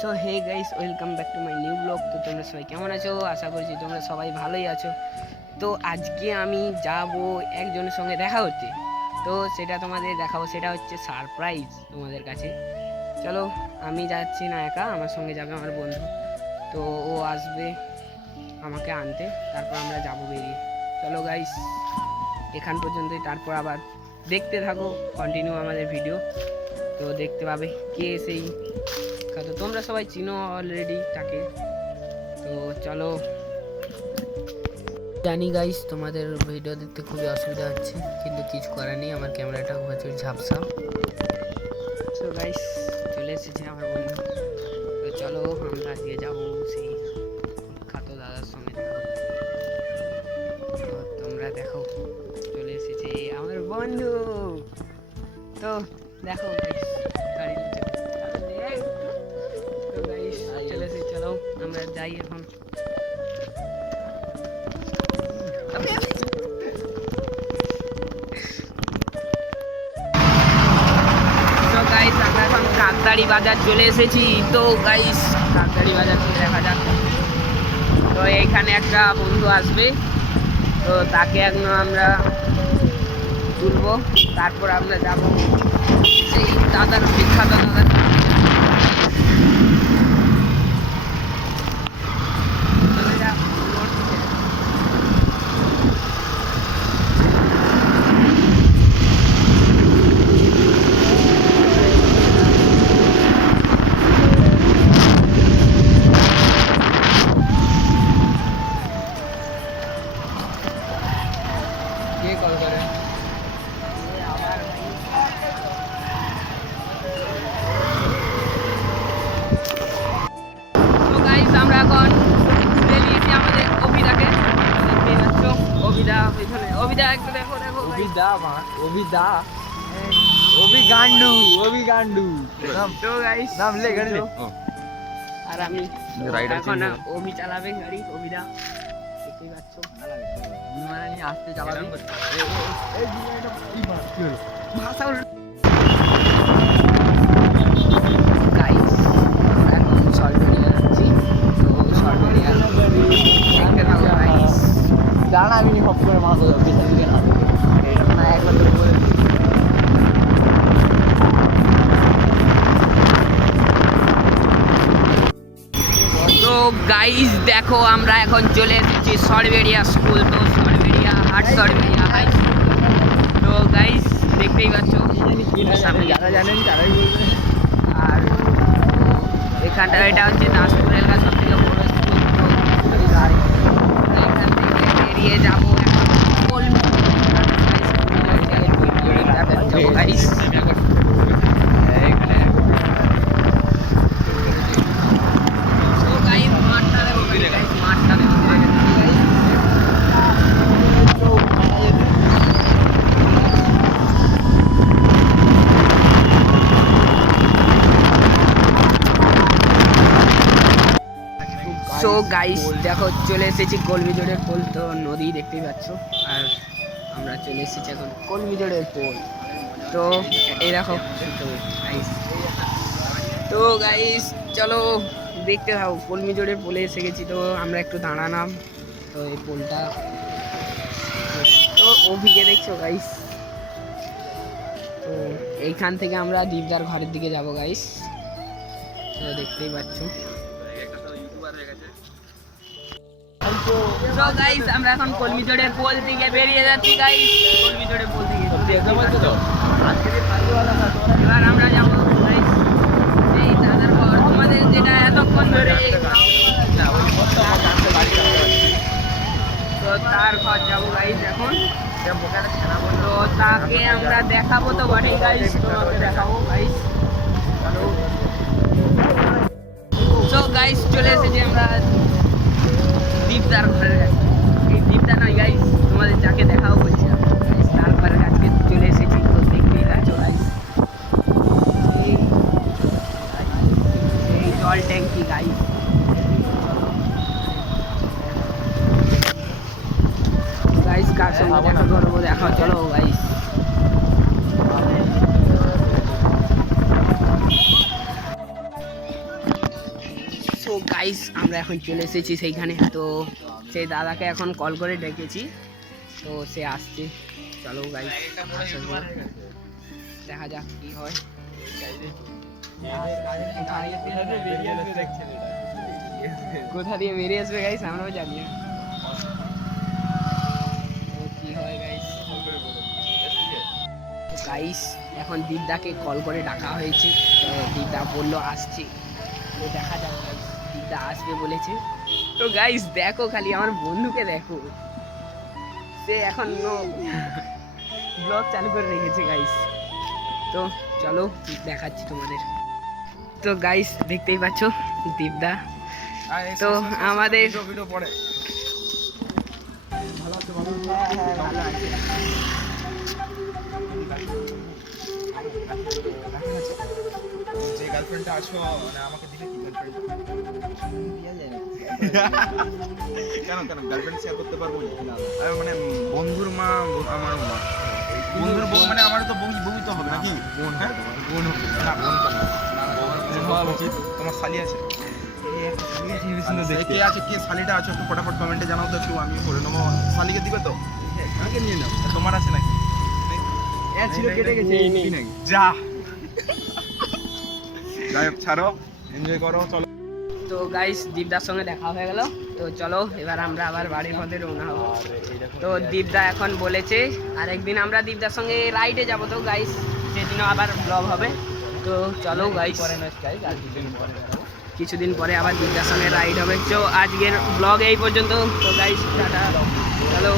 So hey guys, welcome back to my new blog. তো তোমরা সবাই কেমন আছো? আশা করছি তোমরা সবাই ভালোই আছো। তো আজকে আমি যাব একজনের সঙ্গে দেখা হতে, তো সেটা তোমাদের দেখাবো। সেটা হচ্ছে সারপ্রাইজ তোমাদের কাছে। চলো, আমি যাচ্ছি না একা, আমার সঙ্গে যাবে আমার বন্ধু। তো ও আসবে আমাকে আনতে, তারপর আমরা যাবো বেরিয়ে। চলো গাইস, এখান পর্যন্তই, তারপর আবার দেখতে থাকো কন্টিনিউ আমাদের ভিডিও। তো দেখতে পাবে কে সেই, তো তোমরা সবাই চিনো অলরেডি তাকে। তো চলো। জানি গাইস তোমাদের ভিডিও দেখতে খুবই অসুবিধা হচ্ছে, কিন্তু কিছু করার নেই, আমার ক্যামেরাটা প্রচুর ঝাপসা। তো গাইস, চলে এসেছে আমার বন্ধু। তো চলো আমরা আজকে যাবো সেই বিখ্যাত দাদার সঙ্গে দেখা করতে। তো তোমরা দেখো, চলে এসেছে আমার বন্ধু। তো দেখো গাইস, গাড়ি চলে এসেছে। চলো আমরা যাই এখন। গাইস, আমরা এখন কাকতাড়ি বাজার চলে এসেছি। তো গাইস, কাকতাড়ি বাজার থেকে দেখা যাক। তো এইখানে একটা বন্ধু আসবে, তো তাকে এখন আমরা তুলবো, তারপর আমরা যাব সেই দাদার, বিখ্যাত দাদার। কল করে আমরা এখন তুলে নিয়েছি আমাদের অভিদাকে। দেখতেই পাচ্ছ, অভিদা পেছনে। অভিদা একটু দেখো, দেখো তো গাইস, নাম লে গাড়ি লে। আর আমি এখন অভি চালাবে গাড়ি, অভিদা। দেখতেই পাচ্ছ, আসতে চালাবে। ভাষা গাইস, এখন সরবেরিয়া যাচ্ছি। তো সরবেরিয়া দেখতে থাকো গাইস। দাঁড়া, আমি হপ করে মারবো পেছন দিকে না একবার ধরে বলে। তো গাইস দেখো, আমরা এখন চলে এসেছি সরবেরিয়া স্কুল। তো সরবেরিয়া হাট, সরবেরিয়া হাই স্কুল। তো গাইস দেখতেই পাচ্ছ, যারা জানেন তারাই বলবে। আর এখানটা, এটা হচ্ছে দাসপুর এলাকার সব থেকে বড় স্কুল। এখান থেকে বেরিয়ে যাবো গাইস। সো গাইস দেখো, চলে এসেছি কলমিজোড়ের পোল। তো নদী দেখতেই পাচ্ছ, আর আমরা চলে এসেছি এখন কলমিজোড়ের পোল। তো এই দেখো গাইস। তো গাইস চলো দেখতে থাকো, কলমিজোড়ের পোলে এসে গেছি। তো আমরা একটু দাঁড়ালাম। তো এই পোলটা, তো অভিকে দেখছো গাইস। তো এইখান থেকে আমরা দীপদার ঘরের দিকে যাব গাইস। তো দেখতেই পাচ্ছ। তো গাইস, আমরা এখন কলমিজোড়ের পোল থেকে বেরিয়ে যাচ্ছি গাইস। কলমিজোড়ের পোল থেকে এবার আমরা যাবো গাইস এই দাদার ঘর, তোমাদের যেটা এতক্ষণ ধরে তো তার ঘর যাবো গাইস এখন। তো তাকে আমরা দেখাবো তো বটেই গাইস, তোমাকে দেখাবো গাইস। তো গাইস চলে এসেছি আমরা দীপদার ঘরের কাছে। এই দীপদা নয় গাইস, তোমাদের যাকে দেখাও বলছি গাইস, তার ঘরের কাছে চলে এসেছি। তো দেখতেই পাচ্ছ গাইস, এই জল ট্যাঙ্কি গাইস। গাইস কার সঙ্গে দেখা করবো, দেখা চলো গাইস। তো গাইস আমরা এখন চলে এসেছি সেইখানে। তো সেই দাদাকে এখন কল করে ডেকেছি, তো সে আসছে। চলো গাইস দেখা যাক কি হয়। কোথা দিয়ে বেরিয়ে আসবে গাইস আমরাও জানি না। তো কি হয় গাইস, গাইস এখন দীপদাকে কল করে ডাকা হয়েছে। তো দীপদা বললো আসছে, তো দেখা যাক গাইস, দীপদা আসবে বলেছে। তো গাইস দেখো খালি আমার বন্ধুকে দেখো, সে এখন ব্লগ চালু করে রেখেছে গাইস। তো চলো দেখাচ্ছি তোমাদের। তো গাইস দেখতেই পাচ্ছ দীপদা। তো আমাদের ভালো আছে। যে গার্লফ্রেন্ডটা আছো মানে আমাকে দিলে কি গার্লফ্রেন্ড কেন কেন গার্লফ্রেন্ড শেয়ার করতে পারবো না? আর মানে বন্ধুর মা আমার মা, বন্ধুর বউ মানে আমার তো বউই তো হবে নাকি? বোন হ্যাঁ বোন হবে না, বোন কেন বোন হওয়া উচিত। তোমার শালি আছে? কে আছে, কে শালিটা আছে একটু ফটাফট কমেন্টে জানাও তো একটু, আমি করে নেবো। শালিকে দিবে তো? আমাকে নিয়ে নাও। তোমার আছে নাকি? ছিল কেটে গেছে এই নেই নাকি? যা যাই হোক, ছাড়ো, এনজয় করো, চলো। তো গাইস দীপদার সঙ্গে দেখা হয়ে গেল। তো চলো এবার আমরা আবার বাড়ির পথে রওনা হবো। তো দীপদা এখন বলেছে আর একদিন আমরা দীপদার সঙ্গে রাইডে যাব। তো গাইস সেদিনও আবার ব্লগ হবে। তো চলো গাইস কিছুদিন পরে আবার দীপদার সঙ্গে রাইড হবে। তো আজকের ব্লগ এই পর্যন্ত। তো গাইস টাটা, চলো।